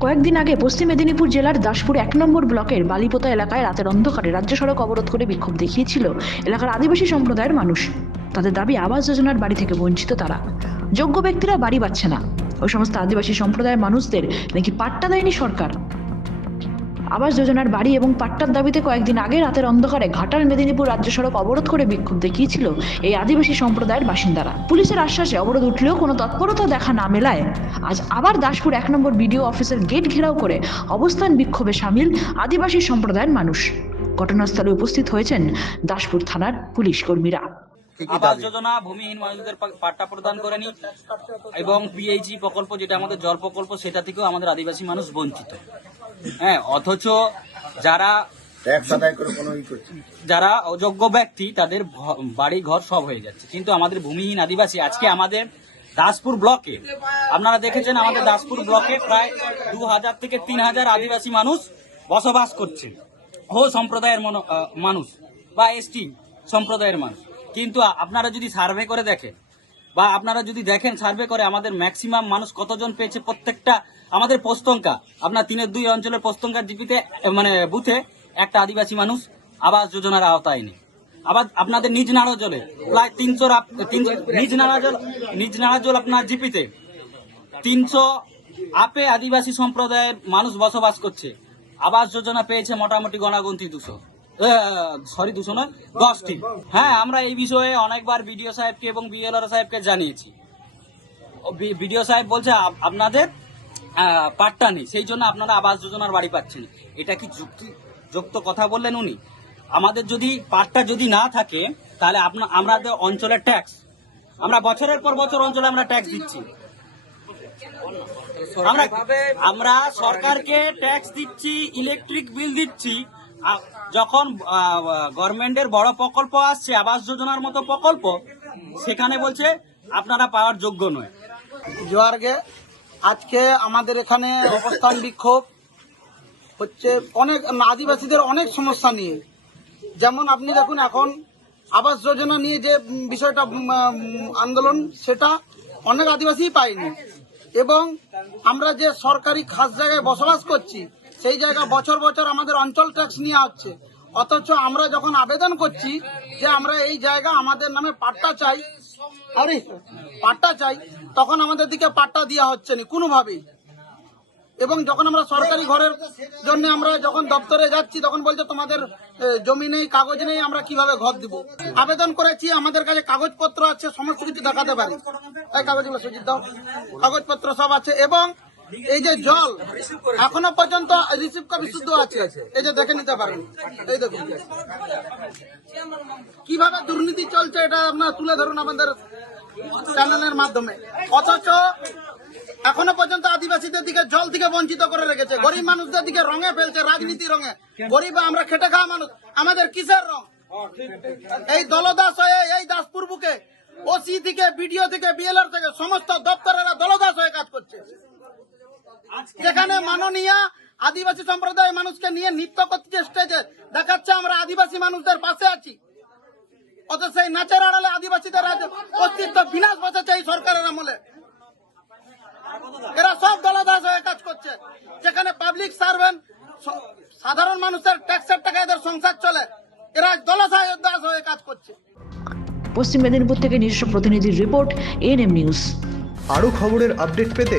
কয়েকদিন আগে পশ্চিম মেদিনীপুর জেলার দাসপুর এক নম্বর ব্লকের বালিপোতা এলাকায় রাতের অন্ধকারে রাজ্য সড়ক অবরোধ করে বিক্ষোভ দেখিয়েছিল এলাকার আদিবাসী সম্প্রদায়ের মানুষ। তাদের দাবি আবাস যোজনার বাড়ি থেকে বঞ্চিত তারা। যোগ্য ব্যক্তিরা বাড়ি পাচ্ছে না। ওই সমস্ত আদিবাসী সম্প্রদায়ের মানুষদের নাকি পাট্টা দেয়নি সরকার? আবাস যোজনার বাড়ি এবং পাট্টার দাবিতে কয়েকদিন আগে রাতের অন্ধকারে ঘাটাল মেদিনীপুর রাজ্য সড়ক অবরোধ করে বিক্ষোভ দেখিয়েছিল এই আদিবাসী সম্প্রদায়ের বাসিন্দারা। পুলিশের আশ্বাসে অবরোধ উঠলেও কোনো তৎপরতা দেখা না মেলায়। আজ আবার দাসপুর এক নম্বর বিডিও অফিসের গেট ঘেরাও করে অবস্থান বিক্ষোভে সামিল আদিবাসী সম্প্রদায়ের মানুষ। ঘটনাস্থলে উপস্থিত হয়েছেন দাসপুর থানার পুলিশ কর্মীরা। আবাস যোজনা ভূমিহীন মানুষদের পাট্টা প্রদান করেনি এবং পিএইচি প্রকল্প যেটা আমাদের জল প্রকল্প সেটা থেকেও আমাদের আদিবাসী মানুষ বঞ্চিত। হ্যাঁ অথচ যারা। যারা অযোগ্য ব্যক্তি তাদের বাড়ি ঘর সব হয়ে যাচ্ছে। কিন্তু আমাদের ভূমিহীন আদিবাসী আজকে আমাদের দাসপুর ব্লকে আপনারা দেখেছেন আমাদের দাসপুর ব্লকে প্রায় দু হাজার থেকে তিন হাজার আদিবাসী মানুষ বসবাস করছে। ও সম্প্রদায়ের মনো- মানুষ বা এসটি সম্প্রদায়ের মানুষ। কিন্তু আপনারা যদি সার্ভে করে দেখেন বা আপনারা যদি দেখেন সার্ভে করে আমাদের ম্যাক্সিমাম মানুষ কতজন পেয়েছে প্রত্যেকটা আমাদের পোস্তঙ্কা। আপনার তিনের দুই অঞ্চলের পোস্তঙ্কার জিপিতে মানে বুথে একটা আদিবাসী মানুষ আবাস যোজনার আওতায় নেই। আবার আপনাদের নিজ নাড়া জলে প্রায় তিনশো নিজ নাড়া জল নিজ নাড়া জল আপনার জিপিতে তিনশো আপে আদিবাসী সম্প্রদায়ের মানুষ বসবাস করছে। আবাস যোজনা পেয়েছে মোটামুটি গণাগুনতি দুশো। সরি, দুশো নয়, দশটি। হ্যাঁ আমরা এই বিষয়ে অনেকবার বিডিও সাহেবকে এবং বিএলআর সাহেবকে জানিয়েছি। বিডিও সাহেব বলছে আপনাদের পাট্টা নেই। সেই জন্য আপনারা আবাস যোজনার বাড়ি পাচ্ছেন। এটা কি যুক্তি যুক্ত কথা বললেন উনি? আমাদের যদি পাট্টা যদি না থাকে, তাহলে আপনা আমাদের অঞ্চলের ট্যাক্স আমরা বছরের পর বছর অঞ্চলে আমরা ট্যাক্স দিচ্ছি। আমরা সরকারকে ট্যাক্স দিচ্ছি ইলেকট্রিক বিল দিচ্ছি। যখন গভর্নমেন্টের বড় প্রকল্প আসছে, আবাস যোজনার মতো প্রকল্প, সেখানে বলছে, আপনারা পাওয়ার যোগ্য নয়। জোয়ারগে আজকে আমাদের এখানে অবস্থান বিক্ষোভ হচ্ছে অনেক আদিবাসীদের অনেক সমস্যা নিয়ে। যেমন আপনি দেখুন এখন আবাস যোজনা নিয়ে যে বিষয়টা আন্দোলন, সেটা অনেক আদিবাসী পায়নি। এবং আমরা যে সরকারি খাস জায়গায় বসবাস করছি, সেই জায়গা বছর বছর আমাদের অঞ্চল ট্যাক্স নেওয়া হচ্ছে অথচ আমরা যখন আবেদন করছি যে আমরা এই জায়গা আমাদের নামে পাট্টা চাই আরে, পাট্টা চাই, তখন আমাদের দিকে পাট্টা দেওয়া হচ্ছে না, কোনোভাবেই। এবং যখন আমরা সরকারি ঘরের জন্য আমরা যখন দপ্তরে যাচ্ছি, তখন বলছে তোমাদের জমি নেই, কাগজ নেই, আমরা কীভাবে ঘর দিব? আবেদন করেছি, আমাদের কাছে কাগজপত্র আছে, সমস্ত কিছু দেখাতে পারি। তাই কাগজগুলো দাও, কাগজপত্র সব আছে, এবং এই যে জল, এখনও পর্যন্ত রিসিভ কপি শুদ্ধ আছে। এই যে দেখে নিতে পারেন। এই দেখুন। কীভাবে দুর্নীতি চলছে এটা আপনার তুলে ধরুন আমাদের চ্যানেলের মাধ্যমে। অথচ এখনও পর্যন্ত আদিবাসীদের দিকে জল থেকে বঞ্চিত করে রেখেছে। গরিব মানুষদের দিকে রঙে ফেলছে, রাজনীতি রঙে। গরিব আমরা খেটে খাওয়া মানুষ। আমাদের কিসের রং? এই দলদাস হয়ে এই দাসপুর বুকে ওসি থেকে, বিডিও থেকে, বিএলআর থেকে, সমস্ত দপ্তরেরা দলদাস হয়ে যেখানে মাননীয় আদিবাসী সম্প্রদায় মানুষকে নিয়ে নৃত্য করছে স্টেজে দেখাচ্ছে আমরা আদিবাসী মানুষদের পাশে আছি। অথচ সেই নাচের আড়ালে আদিবাসীদের অস্তিত্ব বিনাশ বসেছে এই সরকারের আমলে। এরা সব দলদাস হয়ে কাজ করছে। যেখানে পাবলিক সার্ভেন্ট সাধারণ মানুষের ট্যাক্সের টাকা এদের সংসার চলে এরা দলদাস হয়ে কাজ করছে। পশ্চিম মেদিনীপুর থেকে নিজস্ব প্রতিনিধির রিপোর্ট এএনএম নিউজ আরও খবরের আপডেট পেতে